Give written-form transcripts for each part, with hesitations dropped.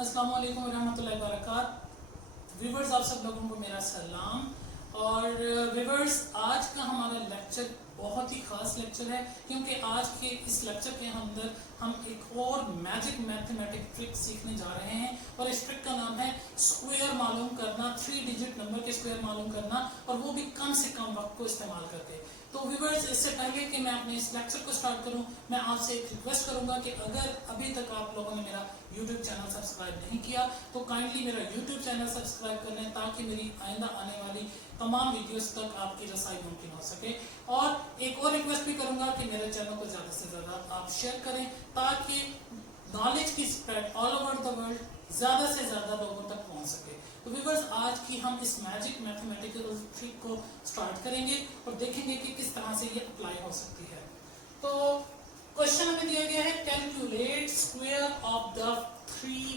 अस्सलाम वालेकुम रहमतुल्लाहि व बरकात। व्यूवर्स, आप सब लोगों को मेरा सलाम। और व्यूवर्स, आज का हमारा लेक्चर बहुत ही ख़ास लेक्चर है, क्योंकि आज के इस लेक्चर के अंदर हम एक और मैजिक मैथमेटिक ट्रिक सीखने जा रहे हैं। और इस ट्रिक का नाम है स्क्वायर मालूम करना, 3 डिजिट नंबर के स्क्वायर मालूम करना, और वो भी कम से कम वक्त को इस्तेमाल करके। तो व्यूवर्स, इससे पहले कि मैं अपने इस लेक्चर को स्टार्ट करूं, मैं आपसे एक रिक्वेस्ट करूंगा कि अगर अभी तक आप लोगों ने मेरा YouTube चैनल सब्सक्राइब नहीं किया तो काइंडली मेरा YouTube चैनल सब्सक्राइब कर लें, ताकि मेरी आइंदा आने वाली तमाम वीडियोस तक आपकी रसाई मुमकिन हो सके। और एक और रिक्वेस्ट भी करूंगा कि मेरे चैनल को ज़्यादा से ज़्यादा आप शेयर करें, ताकि नॉलेज की spread all over the world ज़्यादा से ज़्यादा लोगों तक पहुँच सके। तो व्यूअर्स, आज की हम इस मैजिक मैथमेटिकल ट्रिक को स्टार्ट करेंगे और देखेंगे कि किस तरह से ये अप्लाई हो सकती है। तो क्वेश्चन हमें दिया गया है, calculate square of the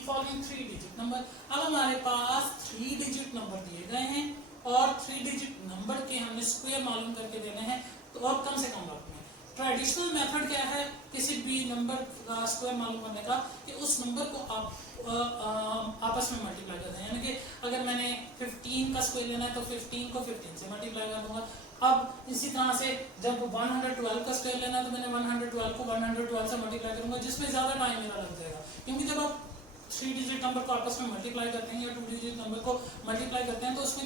following 3 digit number. अब हमारे पास 3 डिजिट नंबर दिए गए हैं और 3 डिजिट नंबर के हमें स्क्वायर मालूम करके देने हैं, तो और कम से कम वक्त में। ट्रेडिशनल मेथड क्या है किसी भी नंबर का स्क्वायर मालूम करने का, कि उस नंबर को आप आपस में मल्टीप्लाई कर दें। यानी कि अगर मैंने 15 का स्क्वायर लेना है तो 15 को 15 से मल्टीप्लाई कर दूंगा। अब इसी तरह से जब 112 का स्क्वायर लेना है तो मैंने 112 को 112 से मल्टीप्लाई करूंगा, जिसमें ज्यादा टाइम मेरा लग जाएगा, क्योंकि जब आप 3 डिजिट नंबर को आपस में मल्टीप्लाई करते हैं या 2 डिजिट नंबर को मल्टीप्लाई करते हैं तो उसमें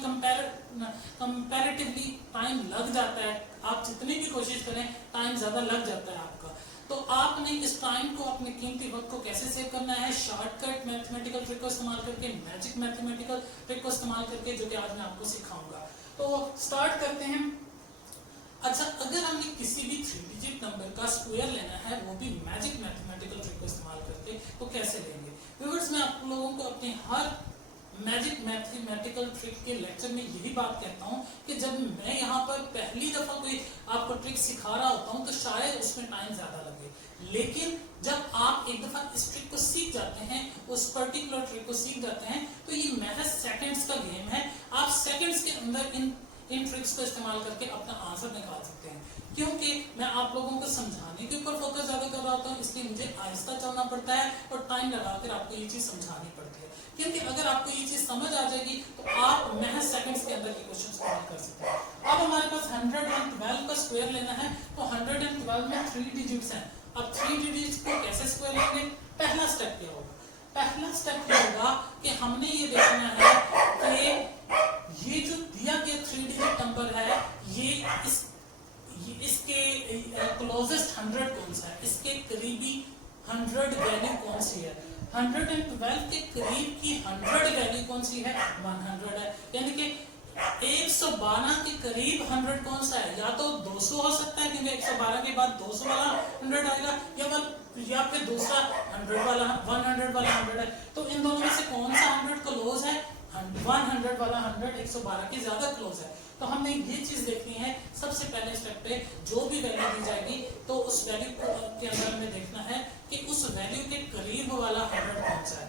कंपैरेटिवली टाइम लग जाता है। आप जितनी भी कोशिश करें टाइम ज्यादा लग जाता है आपका। तो आपने इस टाइम को, अपने कीमती वक्त को कैसे सेव करना है, शॉर्टकट मैथमेटिकल ट्रिक को इस्तेमाल करके, मैजिक मैथमेटिकल ट्रिक को इस्तेमाल करके, जो कि आज मैं आपको सिखाऊंगा। तो स्टार्ट करते हैं। अच्छा, अगर हमने किसी भी 3 डिजिट नंबर का स्क्वायर लेना है, वो भी मैजिक मैथमेटिकल ट्रिक को इस्तेमाल करके, तो कैसे लेंगे? व्यूअर्स, मैं आप लोगों को अपने हर मैजिक मैथमेटिकल ट्रिक के लेक्चर में यही बात कहता हूँ कि जब मैं यहाँ पर पहली दफा कोई आपको ट्रिक सिखा रहा होता हूँ तो शायद उसमें टाइम ज्यादा लगे, लेकिन जब आप एक दफा इस ट्रिक को सीख जाते हैं, उस पर्टिकुलर ट्रिक को सीख जाते हैं, तो ये महज सेकंड्स का गेम है। आप सेकंड्स के अंदर इन ट्रिक्स को इस्तेमाल करके अपना आंसर निकाल सकते हैं। क्योंकि मैं आप लोगों को समझाने के ऊपर फोकस ज्यादा कर रहा होता हूँ, इसलिए मुझे आहिस्ता चलना पड़ता है और टाइम लगाकर आपको ये चीज समझानी पड़ती है। क्योंकि अगर आपको ये चीज समझ आ जाएगी तो आप महज सेकंड्स के अंदर ये क्वेश्चन सॉल्व कर सकते हैं। अब हमारे पास 112 का स्क्वायर लेना है, तो 112 में 3 डिजिट्स हैं। अब 3 डिजिट्स को कैसे स्क्वायर लेंगे? पहला स्टेप क्या होगा? पहला स्टेप ये होगा कि हमने ये देखना है कि ये जो दिया गया 3 डिजिट नंबर है, इसके क्लोजेस्ट 100 कौन सा है, इसके करीबी 100 वैल्यू कौन सी है? 112 के करीब की 100 वैल्यू कौन सी है? 100 है। यानी कि 112 के करीब 100 कौन सा है? या तो 200 हो सकता है, क्योंकि 112 के बाद 200 वाला 100 आएगा, या फिर दूसरा 100 वाला 100 है। तो इन दोनों में से कौन सा 100 क्लोज है? 100 वाला 100 112 के ज्यादा क्लोज है। तो हमने ये चीज देखनी है। सबसे पहले स्टेप पे जो भी वैल्यू दी जाएगी, तो उस वैल्यू के अंदर हमें देखना है कि उस वैल्यू के करीब वाला 100 कौन सा है।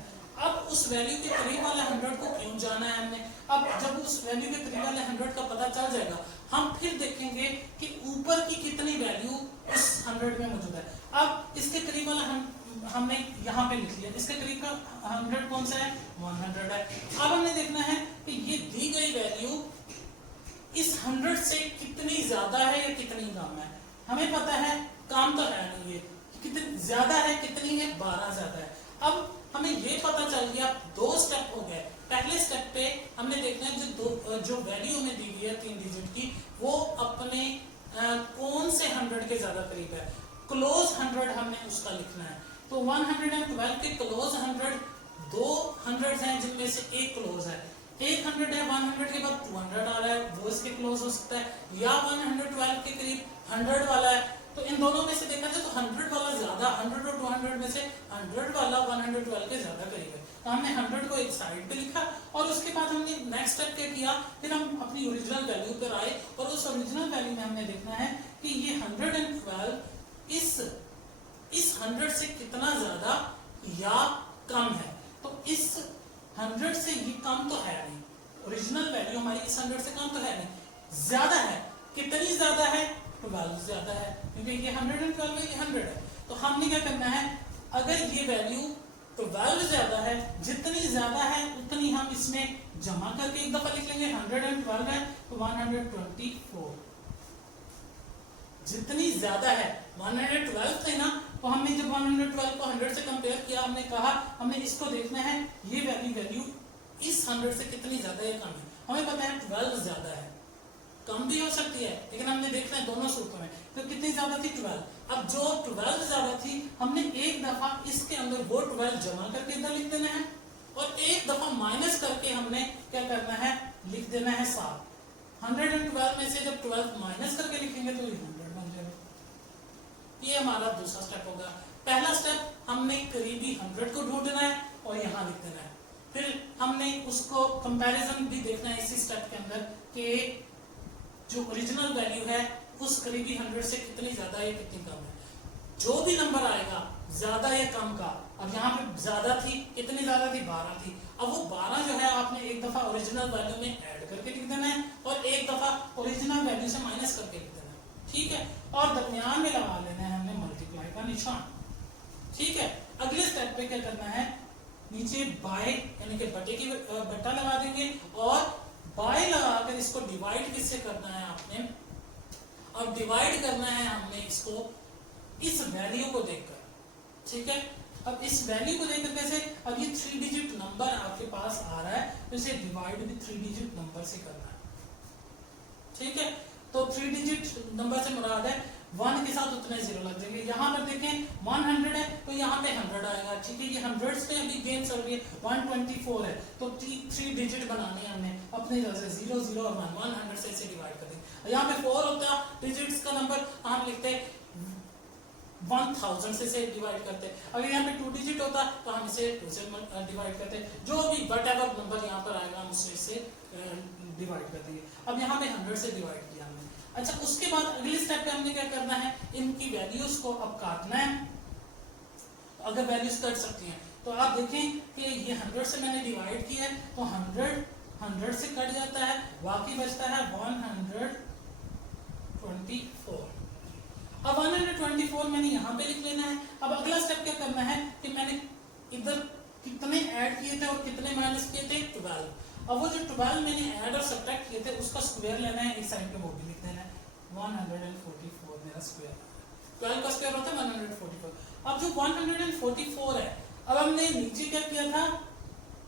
अब उस वैल्यू के करीब वाला 100 को क्यों जाना है हमने? अब जब उस वैल्यू के करीब वाले 100 का पता चल जाएगा, हम फिर देखेंगे कि ऊपर की कितनी वैल्यू उस 100 में मौजूद है। अब इसके करीब वाला हमने यहाँ पे लिख लिया, इसके करीब का 100 कौन सा है? 100 है। अब हमने देखना है कि ये दी गई वैल्यू इस 100 से कितनी ज्यादा है या कितनी कम है। हमें पता है कम तो है नहीं, ये कितनी ज्यादा है, कितनी है? 12 ज्यादा है। अब हमें ये पता चल गया, 2 स्टेप हो गए। पहले स्टेप पे हमने देखना है जो वैल्यू हमें दी गई है 3 डिजिट की, वो अपने कौन से 100 के ज्यादा करीब है। क्लोज 100 हमने उसका लिखना है। तो 112 के क्लोज 100 2 100 हैं, जिनमें से एक क्लोज है। एक 100 है, 100 के बाद 200 आ रहा है, वो इसके क्लोज हो सकता है, या 112 के करीब 100 वाला है। तो इन दोनों में से देखा जाए तो 100 वाला ज्यादा, 100 और 200 में से 100 वाला 112 के ज्यादा करीब है। तो हमने 100 को एक साइड पे लिखा और उसके बाद हमने नेक्स्ट स्टेप क्या किया, फिर हम अपनी ओरिजिनल वैल्यू पर आए और उस ओरिजिनल वैल्यू में हमने देखना है कि ये 112 इस 100 से कितना ज्यादा या कम है। तो इस 100 से ये कम तो है नहीं, ओरिजिनल वैल्यू हमारी इस 100 से कम तो है नहीं, ज्यादा है। कितनी ज्यादा है? 12 ज्यादा है, क्योंकि ये 112 है, ये 100 है। तो हमने क्या करना है, अगर ये वैल्यू 12 ज्यादा है, जितनी ज्यादा है उतनी हम इसमें जमा करके एक दफा लिख लेंगे। 112 है तो 124, जितनी ज्यादा है 112 थे ना, तो हमने जब 112 को 100 से कंपेयर किया, हमने कहा हमने इसको देखना है ये वैल्यू इस 100 से कितनी ज्यादा है कम है। हमें पता है 12 ज्यादा है, कम भी हो सकती है, लेकिन हमने देखना है दोनों सूत्रों में। तो कितनी ज्यादा थी 12। अब जो 12 ज्यादा थी हमने एक दफा इसके अंदर वो 12 जमा करके इधर लिख देना है, और एक दफा माइनस करके हमने क्या करना है, लिख देना है 7। 112 में से जब 12 माइनस करके लिखेंगे तो 100 बन जाएगा। ये हमारा दूसरा स्टेप होगा। पहला स्टेप हमने करीबी 100 को ढूंढना है और यहाँ लिख देना है। फिर हमने उसको कंपैरिजन भी देखना है इसी स्टेप के अंदर कि जो ओरिजिनल वैल्यू है उस करीबी 100 से कितनी ज्यादा है कितनी कम है। जो भी नंबर आएगा ज्यादा या कम का, अब यहाँ पे ज्यादा थी, कितनी ज्यादा थी 12 थी, अब वो 12 जो है आपने एक दफा ओरिजिनल वैल्यू में ऐड करके लिख देना है और एक दफा ओरिजिनल वैल्यू से माइनस करके लिख देना है, ठीक है। और दरमियान में लगा लेना है हमने मल्टीप्लाई का निशान, ठीक है। अगले स्टेप पे क्या करना है, नीचे बाय यानी कि बटे की बट्टा लगा देंगे और बाय लगाकर इसको डिवाइड किससे करना है आपने, और डिवाइड करना है हमने इसको इस वैल्यू को देखकर, ठीक है। अब इस वैल्यू को देखकर कैसे, अब ये 3 डिजिट नंबर आपके पास आ रहा है तो इसे डिवाइड भी 3 डिजिट नंबर से करना है, ठीक है। तो 3 डिजिट नंबर से मुराद है 1 के साथ उतने जीरो लग जाएंगे। यहाँ पर देखें 100 है तो यहाँ पे 100 आएगा, ठीक है। ये 100 पे अभी गेम चल रही है, 124 है तो 3 डिजिट बनाने हैं हमने अपनी तरह से, 0 0 और 1 100 से इसे डिवाइड कर देंगे। यहाँ पे 4 होता डिजिट्स का नंबर, हम लिखते 1000 से इसे डिवाइड करते। अगर यहाँ पे 2 डिजिट होता तो हम इसे 2 से डिवाइड करते। जो भी व्हाटएवर नंबर यहाँ पर आएगा हम उससे इसे डिवाइड कर देंगे। अब यहाँ पे 100 से डिवाइड किया हमने। अच्छा, उसके बाद अगले स्टेप पे हमने क्या करना है, इनकी वैल्यूज को अब काटना है। अगर वैल्यूज कट सकती हैं तो आप देखें कि ये 100 से मैंने डिवाइड किया है तो 100 से कट जाता है, बाकी बचता है 124। अब 124 मैंने यहाँ पे लिख लेना है। अब अगला स्टेप क्या करना है कि मैंने इधर कितने ऐड किए थे और कितने माइनस किए थे, 12। अब वो जो 12 मैंने ऐड और सब्ट्रैक्ट किए थे उसका स्क्वायर लेना है, एक साइड पे वो भी लिख देना है। 144 मेरा स्क्वायर, 12 का स्क्वायर होता है 144। अब जो 144 है, अब हमने नीचे क्या किया था,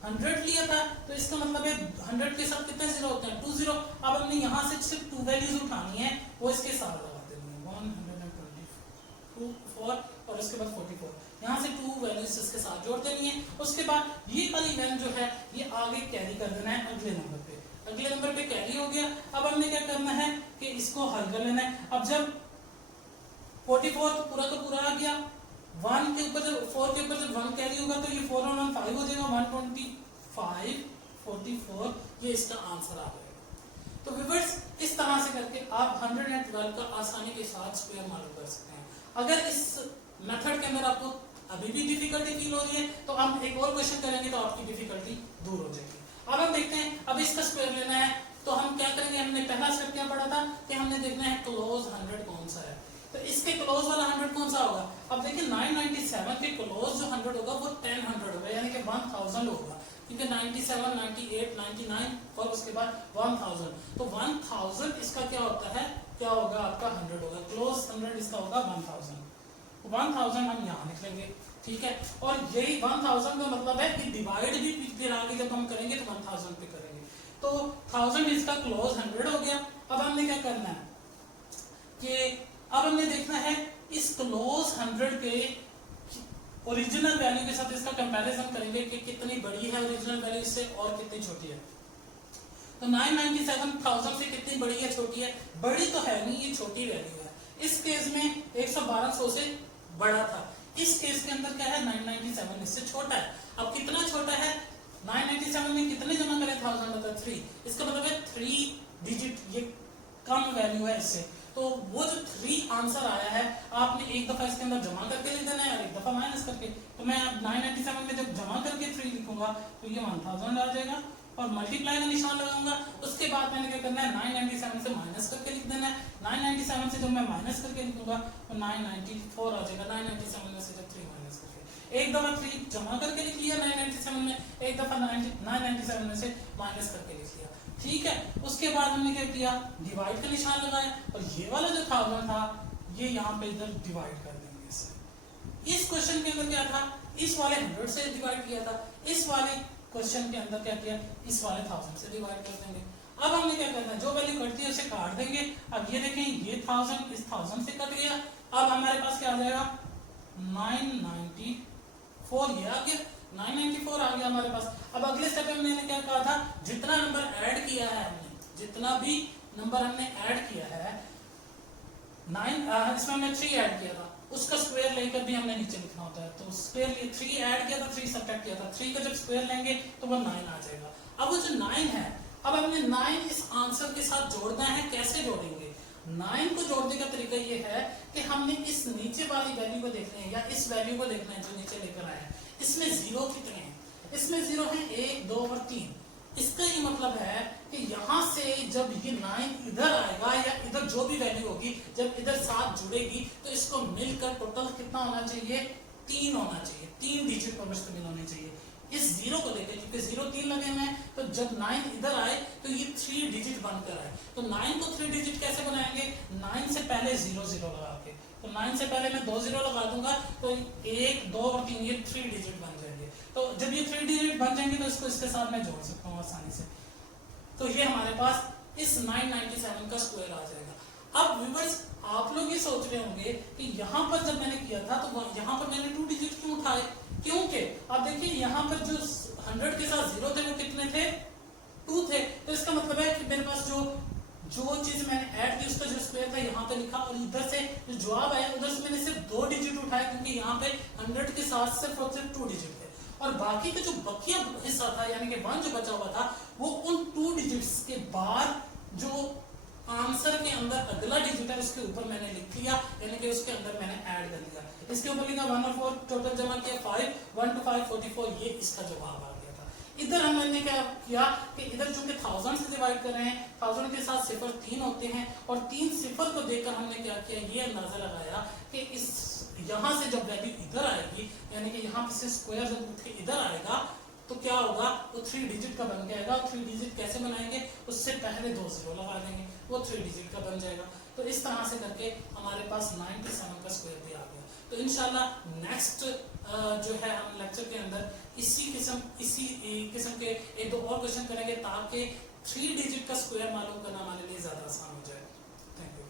100 लिया था, तो इसका मतलब है 100 के साथ कितने जीरो होते हैं, 2 जीरो। अब हमने यहाँ से सिर्फ 2 वैल्यूज उठानी है, वो इसके साथ लगा देनी है, 124 और उसके बाद 44। यहाँ से 2 वैल्यूज इसके साथ जोड़ देनी है। उसके बाद ये वाली वैल्यू जो है ये आगे कैरी कर देना है अगले नंबर पे। अगले नंबर पे कैरी हो गया। अब हमने क्या करना है कि इसको हल कर लेना है। अब जब 44 तो पूरा आ गया, 1 के ऊपर जब 4 के ऊपर जब 1 कैरी होगा तो ये 4 और 1 5 हो जाएगा, 125 44 ये इसका आंसर आ जाएगा। तो व्यूअर्स, इस तरह से करके आप 112 का आसानी के साथ स्क्वायर मालूम कर सकते हैं। अगर इस मेथड के अंदर आपको अभी भी डिफिकल्टी फील हो रही है तो हम एक और क्वेश्चन करेंगे तो आपकी डिफिकल्टी दूर हो जाएगी। अब हम देखते हैं, अब इसका स्क्वायर लेना है तो हम क्या करेंगे, हमने पहला स्टेप क्या पढ़ा था कि हमने देखना है क्लोज 100 कौन सा है। तो इसके क्लोज वाला 100 कौन सा होगा, अब देखिए 997 के क्लोज जो 100 होगा वो 1000 होगा, यानी कि 1000 होगा, क्योंकि 97 98 99 और उसके बाद 1000, तो 1000 इसका क्या होता है, क्या होगा आपका 100 होगा, क्लोज 100 इसका होगा 1000। 1000 हम यहाँ लिख लेंगे, ठीक है। और यही 1000 का मतलब है कि डिवाइड भी फिर आगे जब हम करेंगे तो 1000 पे करेंगे, तो 1000 इसका क्लोज 100 हो गया। अब हमने क्या करना है कि अब हमने देखना है इस क्लोज 100 पे ओरिजिनल वैल्यू के साथ इसका कंपैरिजन करेंगे कि कितनी बड़ी है ओरिजिनल वैल्यू इससे और कितनी छोटी है। तो 997,000 से कितनी बड़ी है छोटी है, बड़ी तो है नहीं, ये छोटी वैल्यू है। इस केस में 11200 से बड़ा था, इस केस के अंदर क्या है 997 इससे छोटा है। अब कितना छोटा है, 997 में कितने जमा करें 1000 मतलब 3, इसका मतलब है 3 डिजिट ये कम वैल्यू है इससे। तो वो जो 3 आंसर आया है आपने एक दफा इसके अंदर जमा करके लिख देना है और एक दफा माइनस करके। तो मैं अब 997 में जब जमा करके 3 लिखूंगा तो ये 1000 आ जाएगा और मल्टीप्लाई का निशान लगाऊंगा। उसके बाद मैंने क्या करना है 997 से माइनस करके लिख देना है। 997 से जब मैं माइनस करके लिखूंगा तो 994 आ जाएगा, 997 में से जब 3 माइनस करके। एक दफा 3 जमा करके लिख लिया 997 में, एक दफा 997 में से माइनस करके लिख लिया, ठीक है। उसके बाद हमने क्या किया, डिवाइड का निशान लगाया और ये वाला जो 1000 था ये यहाँ पे इधर डिवाइड कर देंगे इससे। इस क्वेश्चन के अंदर क्या था, इस वाले 100 से डिवाइड किया था, इस वाले क्वेश्चन के अंदर क्या किया, इस वाले 1000 से डिवाइड कर देंगे। अब हमने क्या करना है, जो वैल्यू कटती है उसे काट देंगे। अब ये देखें, ये 1000 इस 1000 से कट गया, अब हमारे पास क्या आ जाएगा 994, ये आ गया 994 आ गया हमारे पास। अब अगले स्टेप में मैंने क्या कहा था, जितना नंबर ऐड किया है हमने, जितना भी नंबर हमने ऐड किया है 9, इसमें हमने 3 ऐड किया था, उसका स्क्वायर लेकर भी हमने नीचे लिखना होता है। तो स्क्वायर 3 ऐड किया था, 3 सब्ट्रैक्ट किया था, 3 का जब स्क्वायर लेंगे तो वो 9 आ जाएगा। अब वो जो 9 है, अब हमने 9 इस आंसर के साथ जोड़ना है। कैसे जोड़ेंगे, 9 को जोड़ने का तरीका ये है कि हमने इस नीचे वाली वैल्यू को देखना है या इस वैल्यू को देखना है जो नीचे लेकर आए हैं। इसमें 0 कितने हैं, इसमें 0 है 1, 2 और 3। इसका ये मतलब है कि यहां से जब ये 9 इधर आएगा या इधर जो भी वैल्यू होगी जब इधर साथ जुड़ेगी तो इसको मिलकर टोटल कितना होना चाहिए, 3 होना चाहिए, 3 डिजिट पर मुश्तमिल होने चाहिए। इस 0 को देखें, क्योंकि 0 3 लगे हुए हैं, तो जब 9 इधर आए तो ये 3 डिजिट बनकर आए। तो 9 को 3 डिजिट कैसे बनाएंगे, 9 से पहले 0 0 लगा के, तो 9 से पहले मैं 2 0 लगा दूंगा तो 1, 2 और 3 ये 3 डिजिट बन जाएंगे। तो जब ये 3 डिजिट बन जाएंगे तो इसको इसके साथ मैं जोड़ सकता हूँ आसानी से। तो ये हमारे पास इस 997 का स्क्वायर आ जाएगा। अब व्यूअर्स आप लोग ये सोच रहे होंगे कि यहाँ पर जब मैंने किया था तो यहाँ पर मैंने 2 डिजिट क्यों उठाए, क्योंकि अब देखिए यहाँ पर जो 100 के साथ 0 थे वो कितने थे, 2 थे। तो इसका मतलब है कि मेरे पास जो चीज मैंने ऐड की उसका जो स्क्वायर था यहाँ पे लिखा और इधर से जो जवाब आया उधर से मैंने सिर्फ 2 डिजिट उठाए, क्योंकि यहाँ पे 100 के साथ सिर्फ और सिर्फ 2 डिजिट थे और बाकी का जो बकिया हिस्सा था यानी कि 1 जो बचा हुआ था वो उन 2 डिजिट्स के बाद जो आंसर के अंदर अगला डिजिट है उसके ऊपर मैंने लिख लिया, यानी कि उसके अंदर मैंने ऐड कर दिया। इसके ऊपर लिखा 1 और 4 टोटल जमा किया 5, 1 to 5 44, ये इसका जवाब आ गया था। इधर हमने क्या किया कि इधर चूंकि 1000 से डिवाइड कर रहे हैं, 1000 के साथ सिफर 3 होते हैं और 3 सिफर को देखकर हमने क्या किया, ये अंदाजा लगाया कि इस यहाँ से जब वैल्यू इधर आएगी यानी कि यहाँ से स्क्वायर जब उठ के इधर आएगा तो क्या होगा, वो 3 डिजिट का बन जाएगा। 3 डिजिट कैसे बनाएंगे, उससे पहले 2 0 लगा देंगे, वो 3 डिजिट का बन जाएगा। तो इस तरह से करके हमारे पास 97 का स्क्वायर भी आ गया। तो इंशाल्लाह नेक्स्ट जो है हम लेक्चर के अंदर इसी किस्म के 1-2 और क्वेश्चन करेंगे ताकि 3 डिजिट का स्क्वायर मालूम करना हमारे लिए ज्यादा आसान हो जाए। थैंक यू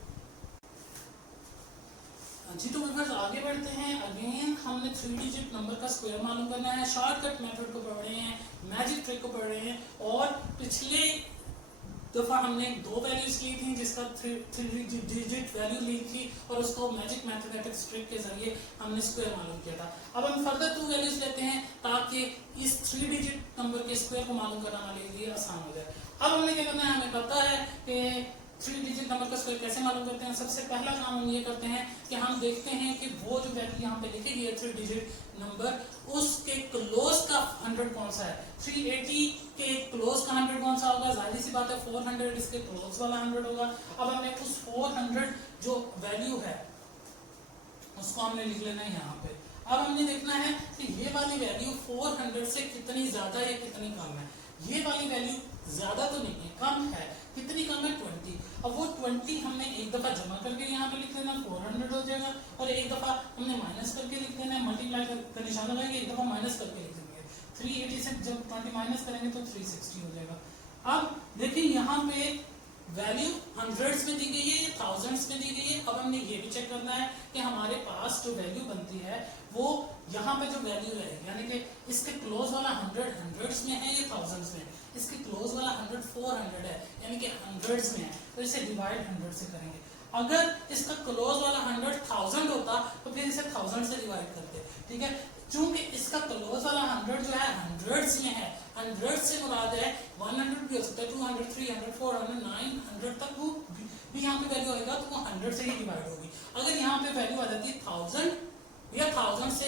जी। तो व्यूअर्स आगे बढ़ते हैं। अगेन हमने 3 डिजिट नंबर का स्क्वायर मालूम करना है। शॉर्टकट मेथड को पढ़ रहे हैं, मैजिक ट्रिक को पढ़ रहे हैं और पिछले दफा हमने 2 वैल्यूज ली थी जिसका 3 डिजिट वैल्यू ली थी और उसको मैजिक मैथमेटिक्स ट्रिक के जरिए हमने स्क्वायर मालूम किया था। अब हम फर्दर 2 वैल्यूज लेते हैं ताकि इस 3 डिजिट नंबर के स्क्वायर को मालूम करना हमारे लिए आसान हो जाए। अब हमने क्या करना है, हमें पता है कि 3 डिजिट नंबर का स्क्वायर कैसे मालूम करते हैं। सबसे पहला काम हम ये करते हैं कि हम देखते हैं कि वो जो वैल्यू यहाँ पे लिखी गई है 3 डिजिट नंबर, उसके क्लोज का 100 कौन सा है। 380 के क्लोज का 100 कौन सा होगा, जाहिर सी बात है 400 इसके क्लोज वाला 100 होगा। अब हमने उस 400 जो वैल्यू है उसको हमने लिख लेना है यहाँ पे। अब हमने देखना है कि ये वाली वैल्यू 400 से कितनी ज्यादा या कितनी कम है। ये वाली वैल्यू ज्यादा तो नहीं है, कम है। कितनी कम है, 20। अब वो 20 हमने एक दफा जमा करके यहाँ पे लिख देना, 400 हो जाएगा और एक दफा हमने माइनस करके लिख देना है, मल्टीप्लाई का निशान लगाएंगे, एक दफा माइनस करके लिख देंगे। 380 से जब 20 माइनस करेंगे तो 360 हो जाएगा। अब देखिए यहाँ पे वैल्यू हंड्रेड्स में दी गई है या थाउजेंड्स में दी गई है। अब हमने ये भी चेक करना है कि हमारे पास जो वैल्यू बनती है वो यहाँ पे जो वैल्यू है यानी कि इसके क्लोज वाला 100 हंड्रेड्स में है या थाउजेंड्स में, इसके क्लोज वाला 100 400 है यानी कि हंड्रेड्स में है, तो इसे डिवाइड 100 से करेंगे। अगर इसका क्लोज वाला 100 1000 होता तो फिर इसे 1000 से डिवाइड करते, ठीक है। चूंकि इसका क्लोज वाला 100 जो है हंड्रेड्स में है, 100 से मुराद है 100 भी हो सकता है, 200 300 400 900 तक वो भी यहाँ पे वैल्यू आएगा तो वो 100 से ही डिवाइड होगी। अगर यहाँ पे वैल्यू आ जाती है 1000 या 1000 से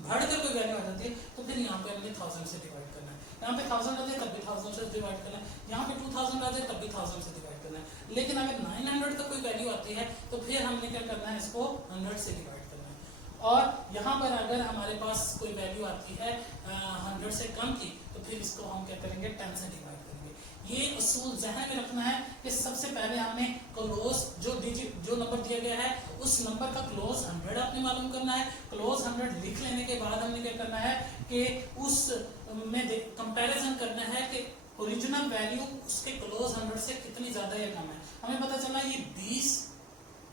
बढ़कर कोई वैल्यू आ जाती है तो फिर यहाँ पे हमने 1000 से डिवाइड करना है। यहाँ पे 1000 आ जाए तब भी 1000 से डिवाइड करना है, यहाँ पे 2000 आ जाए तब भी 1000 से डिवाइड करना है। लेकिन अगर 900 तक कोई वैल्यू आती है तो फिर हमने क्या करना है, इसको 100 से डिवाइड करना है। और यहाँ पर अगर हमारे पास कोई वैल्यू आती है 100 से कम की, तो फिर इसको हम क्या करेंगे 10 से डिवाइड करेंगे। ये उसूल ज़हन में रखना है कि सबसे पहले हमें क्लोज जो डिजिट जो नंबर दिया गया है उस नंबर का क्लोज 100 आपने मालूम करना है। क्लोज 100 लिख लेने के बाद हमने क्या करना है कि उस में कंपैरिजन करना है कि ओरिजिनल वैल्यू उसके क्लोज 100 से कितनी ज्यादा या कम है। हमें पता चला ये 20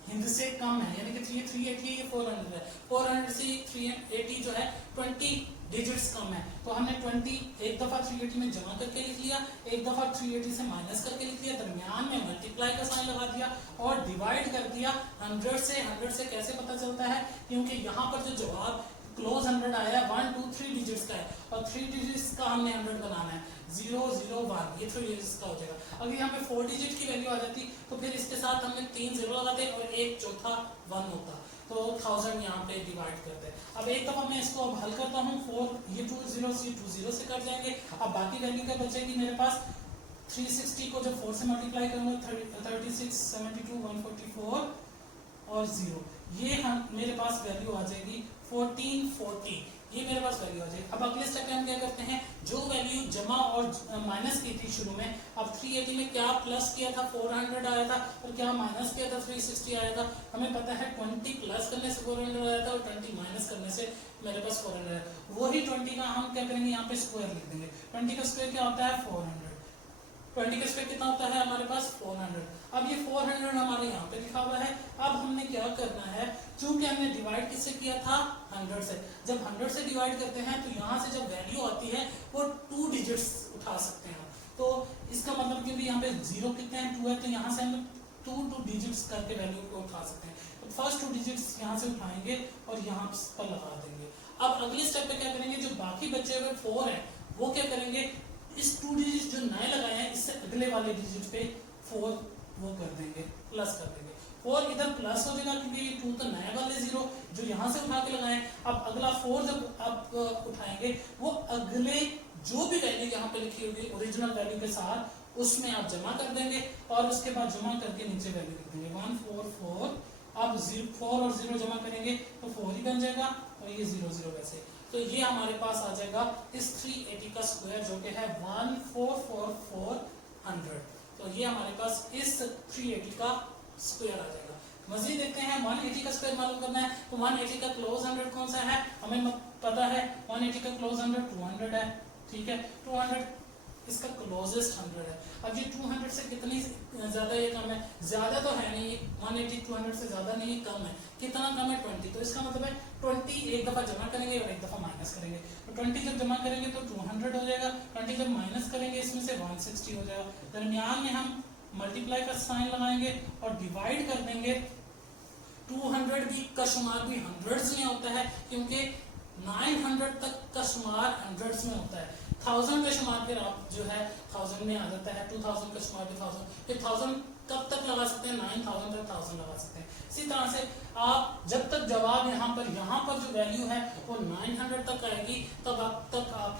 हिंद से कम है, यानी कि 380 ये 400 है, 400 से 380 जो है 20 डिजिट्स कम है। तो हमने 20 एक दफा 380 में जमा करके लिख लिया, एक दफा 380 से माइनस करके लिख लिया, दरमियान में मल्टीप्लाई का साइन लगा दिया और डिवाइड कर दिया 100 से। 100 से कैसे पता चलता है, क्योंकि यहाँ पर जो जवाब क्लोज 100 आया है 1 2 3 डिजिट्स का है और 3 डिजिट्स का हमने 100 बनाना है, 0 0 1 ये 3 डिजिट्स का हो जाएगा। अगर यहाँ पे 4 डिजिट की वैल्यू आ जाती तो फिर इसके साथ हमने 3 0 लगाते और एक चौथा 1 होता, तो 1000 यहाँ पे डिवाइड करते। अब एक दफा मैं इसको अब हल करता हूँ, 4 ये 2 0 से 2 0 से कट जाएंगे। अब बाकी वैल्यू क्या बचेगी मेरे पास, 360 को जब 4 से मल्टीप्लाई करूंगा 36 72 144 और 0, ये हम मेरे पास वैल्यू आ जाएगी 1440, ये मेरे पास वैल्यू आ जाएगी। अब अगले स्टेप में हम क्या करते हैं, जो वैल्यू जमा और माइनस की थी शुरू में, अब 380 में क्या प्लस किया था 400 आया था और क्या माइनस किया था 360 आया था। हमें पता है 20 प्लस करने से 400 आया था और 20 माइनस करने से मेरे पास 400 है। वही 20 का हम क्या करेंगे यहाँ पे स्क्वायर लिख देंगे। 20 का स्क्वायर क्या होता है 400, 20 का स्क्वायर कितना होता है हमारे पास 400। अब ये 400 हमारे यहाँ पे लिखा हुआ है। अब हमने क्या करना है, चूंकि हमने डिवाइड किससे किया था 100 से, जब 100 से डिवाइड करते हैं तो यहाँ से जब वैल्यू आती है वो 2 डिजिट्स उठा सकते हैं। तो इसका मतलब क्योंकि यहाँ पे 0 कितने हैं 2 है, तो यहाँ से हम 2 डिजिट्स करके वैल्यू को उठा सकते हैं। तो फर्स्ट 2 डिजिट्स यहाँ से उठाएंगे और यहाँ पर लगा देंगे। अब अगले स्टेप पे क्या करेंगे, जो बाकी बचे हुए 4 है वो क्या करेंगे, इस 2 डिजिट जो नए लगाए हैं इससे अगले वाले डिजिट पे 4 वो कर देंगे, प्लस कर देंगे। 4 इधर प्लस हो जाएगा क्योंकि ये 2 तो नए वाले 0 जो यहाँ से उठा के लगाए। अब अगला 4 जब आप उठाएंगे वो अगले जो भी वैल्यू यहाँ पे लिखी होगी ओरिजिनल वैल्यू के साथ उसमें आप जमा कर देंगे और उसके बाद जमा करके नीचे वैल्यू लिख देंगे 144। अब 4 और 0 जमा करेंगे तो 4 ही बन जाएगा और ये 0 0 वैसे। तो ये हमारे पास आ जाएगा इस 380 का स्क्वायर जो कि है 144,400। तो ये हमारे पास इस 380 का स्क्वायर आ जाएगा। मजीद देखते हैं 180 का स्क्वायर मालूम करना है, तो 180 का क्लोज 100 कौन सा है, हमें पता है 180 का क्लोज 100 200 है, ठीक है 200 इसका क्लोजेस्ट 100 है। अब ये 200 से कितनी ज्यादा ये कम है, ज्यादा तो है नहीं, 180 200 से ज्यादा नहीं कम है, कितना कम है 20। तो इसका मतलब है 20 एक दफा जमा करेंगे और एक दफा माइनस करेंगे। तो 20 जब जमा करेंगे तो 200 हो जाएगा, 20 जब माइनस करेंगे इसमें से 160 हो जाएगा। दरमियान में हम मल्टीप्लाई का साइन लगाएंगे और डिवाइड कर देंगे। 200 भी का शुमार भी हंड्रेड्स में होता है क्योंकि 900 तक का शुमार हंड्रेड्स में होता है। 1000 का शुमार फिर आप जो है 1000 में आ जाता है, 2000 का शुमार भी 1000, फिर 1000 कब तक लगा सकते हैं 9000 तक 1000 लगा सकते हैं। इसी तरह से आप जब तक जवाब यहाँ पर जो वैल्यू है वो 900 तक आएगी तब आप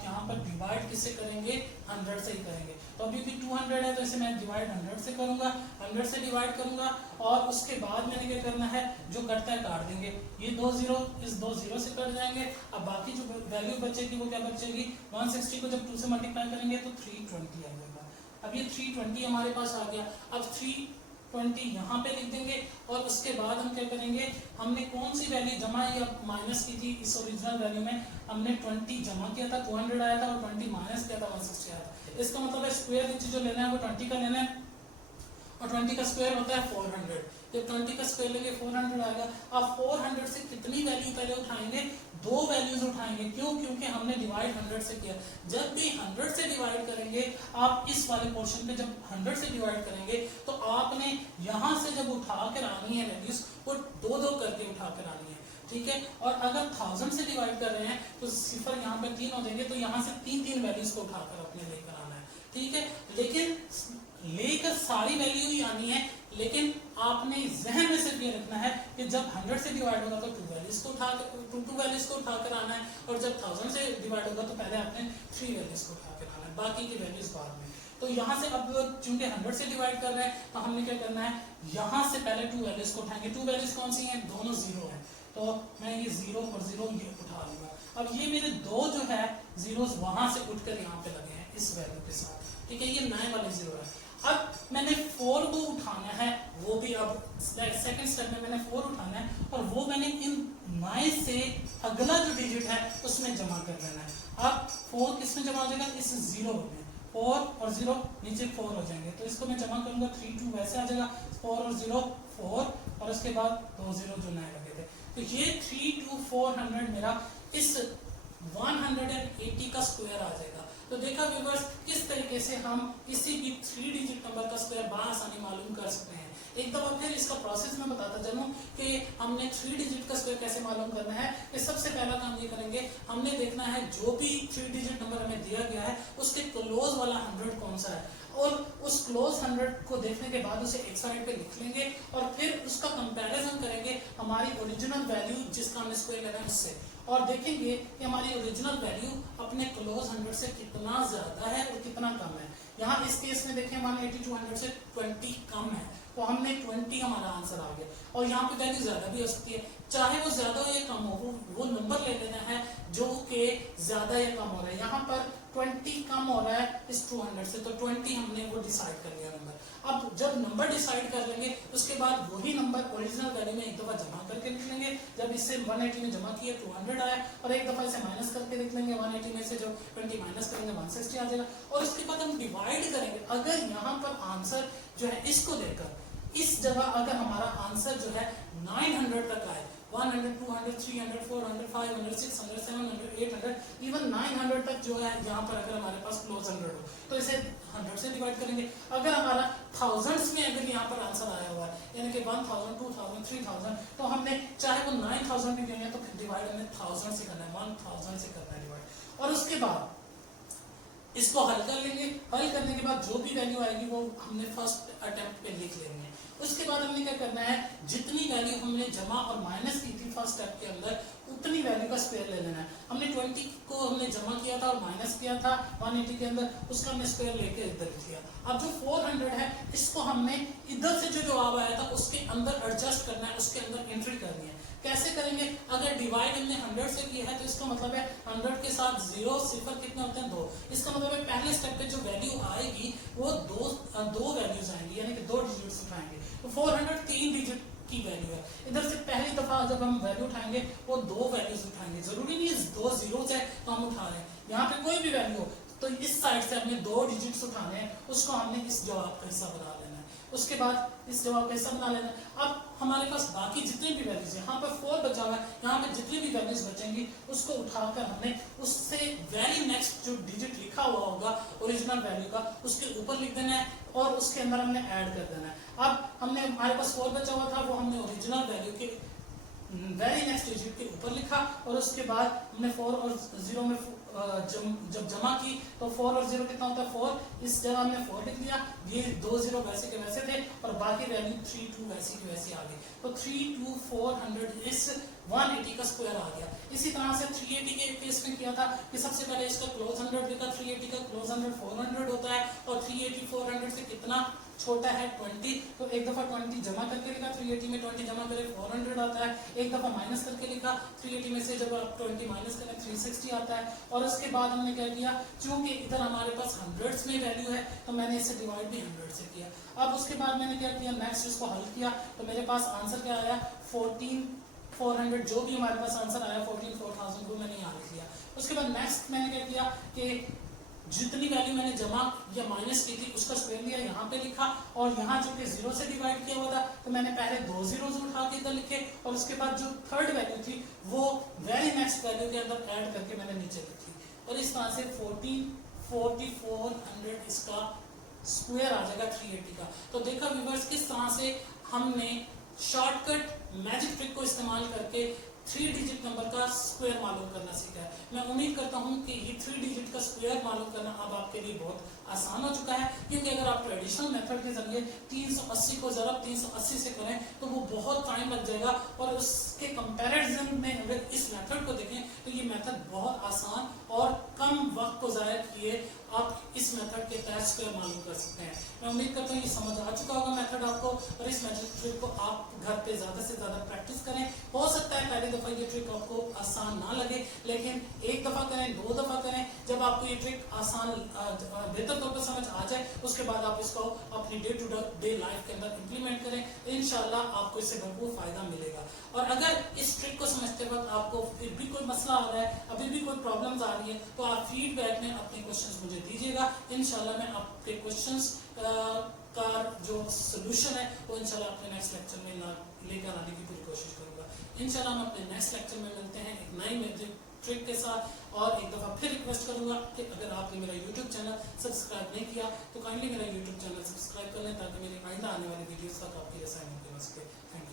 यहाँ पर डिवाइड किससे करेंगे 100 से ही करेंगे। तो अभी भी 200 है तो इसे मैं डिवाइड 100 से करूंगा, 100 से डिवाइड करूंगा और उसके बाद मैंने क्या करना है, जो कटता है काट देंगे। ये 2 0 इस 2 0 से कट जाएंगे। अब बाकी जो वैल्यू बचेगी वो क्या बचेगी, 160 को जब 2 से मल्टीप्लाई करेंगे तो 320 आ जाएगा। अब ये 320 हमारे पास आ गया। अब 320 यहाँ पे लिख देंगे और उसके बाद हम क्या करेंगे, हमने कौन सी वैल्यू जमा या माइनस की थी इस ओरिजिनल वैल्यू में, हमने 20 जमा किया था 200 आया था और 20 माइनस किया था 160 आया था। इसका मतलब है स्क्वायर नीचे जो लेना है वो 20 का लेना है और 20 का स्क्वायर होता है 400। जब 20 का स्क्वायर लेंगे 400 आएगा। अब 400 से कितनी वैल्यू पहले उठाएंगे, 2 वैल्यूज उठाएंगे। क्यों, क्योंकि हमने डिवाइड 100 से किया। जब भी 100 से डिवाइड करेंगे आप इस वाले पोर्शन पे जब 100 से डिवाइड करेंगे तो आपने यहाँ से जब उठा कर आनी है वैल्यूज वो 2 करके उठा कर आनी है, ठीक है। और अगर 1000 से डिवाइड कर रहे हैं तो सिफर यहाँ पे 3 हो जाएंगे, तो यहाँ से 3 वैल्यूज को उठाकर अपने लेकर आना है, ठीक है। लेकिन लेकर सारी वैल्यू ही आनी है, लेकिन आपने जहन में सिर्फ ये रखना है कि जब 100 से डिवाइड होगा तो 2 वैल्यूज को उठाकर आना है और जब 1000 से डिवाइड होगा तो पहले आपने 3 वैल्यूज को उठाकर आना है, बाकी की वैल्यूज बाद में। तो यहाँ से अब चूंकि 100 से डिवाइड कर रहे हैं तो हमने क्या करना है, यहाँ से पहले 2 वैल्यूज को उठाएंगे। 2 वैल्यूज कौन सी हैं, दोनों 0 है। तो मैं ये 0 और 0 ये उठा लूंगा। अब ये मेरे दो जो है जीरोस वहां से उठकर यहाँ पे लगे हैं इस वैल्यू के साथ, ठीक है, ये नए वाले 0 है। अब मैंने 4 को उठाना है, वो भी अब सेकंड स्टेप में मैंने 4 उठाना है और वो मैंने इन 9 से अगला जो डिजिट है उसमें जमा कर देना है। अब 4 किस में जमा हो जाएगा, इस 0 में, 4 और 0 नीचे 4 हो जाएंगे, तो इसको मैं जमा करूंगा 3 2 वैसे आ जाएगा, 4 और 0 4 और उसके बाद 2 0 जो नए लगे थे। तो ये 3 2 400 मेरा इस 180 का स्क्वायर आ जाएगा। तो देखा व्यूअर्स किस तरीके से हम किसी भी 3 डिजिट नंबर का स्क्वायर बआसानी मालूम कर सकते हैं। एक दफा फिर इसका प्रोसेस मैं बताता चलूं कि हमने 3 डिजिट का स्क्वायर कैसे मालूम करना है। कि सबसे पहला काम ये करेंगे, हमने देखना है जो भी 3 डिजिट नंबर हमें दिया गया है उसके क्लोज वाला 100 कौन सा है, और उस क्लोज 100 को देखने के बाद उसे एक साइड पे लिख लेंगे और फिर उसका कंपैरिजन करेंगे हमारी ओरिजिनल वैल्यू जिसका हमने स्क्वायर लेना है उससे, और देखेंगे कि हमारी ओरिजिनल वैल्यू अपने क्लोज 100 से कितना ज्यादा है और कितना कम है। यहाँ इस केस में देखें 180 टू 100 से 20 कम है, तो हमने 20 हमारा आंसर आ गया। और यहाँ पे वैल्यू ज्यादा भी हो सकती है, चाहे वो ज्यादा हो या कम हो, वो नंबर ले लेना है जो कि ज्यादा या कम हो रहा है। यहाँ पर 20 कम हो रहा है इस 200 से, तो 20 हमने वो डिसाइड कर लिया नंबर। अब जब नंबर डिसाइड कर लेंगे उसके बाद वही नंबर ओरिजिनल वैल्यू में एक दफा जमा करके लिख लेंगे। जब इससे 180 में जमा किया 200 आया, और एक दफा इसे माइनस करके लिख लेंगे, 180 में से जो 20 माइनस करेंगे 160 आ जाएगा। और उसके बाद हम डिवाइड करेंगे। अगर यहाँ पर आंसर जो है इसको देकर इस जगह अगर हमारा आंसर जो है 900 तक आए, 100 200 300 400 500 600 700 800 इवन 900 तक जो है यहाँ पर अगर हमारे पास क्लोज 100 हो तो इसे 100 से डिवाइड करेंगे। अगर हमारा थाउजेंड्स में अगर यहाँ पर आंसर आया हुआ है यानी कि 1000 2000 3000, तो हमने चाहे वो 9000 भी देंगे तो फिर डिवाइड हमें 1000 से करना है, 1000 से करना है डिवाइड। और उसके बाद इसको हल कर लेंगे। हल करने के बाद जो भी वैल्यू आएगी वो हमने फर्स्ट अटेम्प्ट पे लिख लेंगे। उसके बाद हमने क्या करना है, जितनी वैल्यू हमने जमा और माइनस की थी फर्स्ट स्टेप के अंदर उतनी वैल्यू का स्क्वायर ले लेना है। हमने 20 को हमने जमा किया था और माइनस किया था 180 के अंदर, उसका हमने स्क्वायर लेके इधर लिख लिया। अब जो 400 है इसको हमने इधर से जो जवाब आया था उसके अंदर एडजस्ट करना है, उसके अंदर एंट्री करनी है। कैसे करेंगे, अगर डिवाइड हमने 100 से किया है तो इसका मतलब है 100 के साथ 0 सिफर कितने होते हैं 2। इसका मतलब है पहले स्टेप पे जो वैल्यू आएगी वो दो वैल्यूज आएंगी यानी कि 2 डिजिट्स उठाएंगे। तो 400 3 डिजिट की वैल्यू है। इधर से पहली दफा जब हम वैल्यू उठाएंगे वो 2 वैल्यूज उठाएंगे, जरूरी नहीं है 2 जीरोस है तो हम उठा रहे हैं। यहाँ पे कोई भी वैल्यू हो तो इस साइड से हमने 2 डिजिट्स उठाने हैं, उसको हमने इस जवाब का हिस्सा बना लेना है। उसके बाद इस जवाब का हिस्सा बना लेना है। अब हमारे पास बाकी जितने भी वैल्यूज है, यहाँ पर 4 बचा हुआ है, यहाँ पे जितनी भी वैल्यूज बचेंगी उसको उठाकर हमने उससे वेरी नेक्स्ट जो डिजिट लिखा हुआ होगा ओरिजिनल वैल्यू का उसके ऊपर लिख देना है और उसके अंदर हमने ऐड कर देना है। अब हमने हमारे पास 4 बचा हुआ था वो हमने ओरिजिनल वैल्यू के वेरी नेक्स्ट डिजिट के ऊपर लिखा और उसके बाद हमने 4 और 0 में जब जमा की तो 4 और 0 कितना होता है 4, इस जगह हमने 4 लिख दिया, ये 2 0 वैसे के वैसे थे और बाकी वैल्यू 3 2 वैसी की वैसी आ गई। तो 3 2 400 इस 180 का स्क्वायर आ गया। इसी तरह से 380 के केस में किया था कि सबसे पहले इसका क्लोज 100 लिखा, 380 का क्लोज 100 400 होता है और 380 400 से कितना छोटा है 20, तो एक दफा 20 जमा करके लिखा, 380 में 20 जमा करें 400 आता है। एक दफा माइनस करके लिखा, 380 में से जब आप 20 माइनस करें 360 आता है। और उसके बाद हमने क्या किया, चूंकि इधर हमारे पास हंड्रेड्स में वैल्यू है तो मैंने इसे डिवाइड भी 100 से किया। अब उसके बाद मैंने क्या किया, नेक्स्ट इसको हल किया तो मेरे पास आंसर क्या आया 14400, जो भी हमारे पास आंसर आया 144,000 वो मैंने यहाँ लिख लिया। उसके बाद नेक्स्ट मैंने क्या किया कि जितनी वैल्यू मैंने जमा या माइनस की थी उसका स्क्वायर लिया, यहाँ पे लिखा और यहाँ जो कि 0 से डिवाइड किया हुआ था तो मैंने पहले 2 जीरोस उठा के इधर लिखे और उसके बाद जो थर्ड वैल्यू थी वो वेरी नेक्स्ट वैल्यू के अंदर ऐड करके मैंने नीचे लिखी और इस तरह से 4400 इसका स्क्वायर आ जाएगा 380 का। तो देखा व्यूअर्स किस तरह से हमने शॉर्टकट मैजिक ट्रिक को इस्तेमाल करके 3 डिजिट नंबर का स्क्वायर मालूम करना सीखा है। मैं उम्मीद करता हूं कि ये 3 डिजिट का स्क्वायर मालूम करना अब आपके लिए बहुत आसान हो चुका है, क्योंकि अगर आप ट्रेडिशनल मेथड के जरिए 380 को जरा 380 से करें तो वो बहुत टाइम लग जाएगा और उसके कंपैरिजन में अगर इस मेथड को देखें तो ये मेथड बहुत आसान और कम वक्त को ज़ाया किए आप इस मेथड के टेस्ट पे मालूम कर सकते हैं। मैं उम्मीद करता हूँ ये समझ आ चुका होगा मेथड आपको, और इस मैजिक ट्रिक को आप घर पे ज़्यादा से ज़्यादा प्रैक्टिस करें। हो सकता है पहली दफ़ा ये ट्रिक आपको आसान ना लगे, लेकिन एक दफ़ा करें, 2 दफ़ा करें, जब आपको ये ट्रिक आसान बेहतर तौर पर समझ आ जाए उसके बाद आप इसको अपनी डे टू डे लाइफ के अंदर इम्प्लीमेंट करें। इंशाल्लाह आपको इससे भरपूर फायदा मिलेगा। और अगर इस ट्रिक को समझते वक्त आपको फिर भी कोई मसला आ रहा है, अभी भी कोई प्रॉब्लम्स आ रही है, तो आप फीडबैक में अपने क्वेश्चंस मुझे दीजिएगा। इंशाल्लाह मैं आपके क्वेश्चंस का जो सोल्यूशन है वो इंशाल्लाह अपने नेक्स्ट लेक्चर में लेकर आने की पूरी कोशिश करूंगा। इंशाल्लाह हम अपने नेक्स्ट लेक्चर में मिलते हैं एक नई मैजिक ट्रिक के साथ। और एक दफ़ा फिर रिक्वेस्ट करूंगा कि अगर आपने मेरा यूट्यूब चैनल सब्सक्राइब नहीं किया तो काइंडली मेरा यूट्यूब चैनल सब्सक्राइब कर लें, ताकि मेरी आइंदा आने वाली वीडियोस तक आपकी आसानी हो सके। Thank you.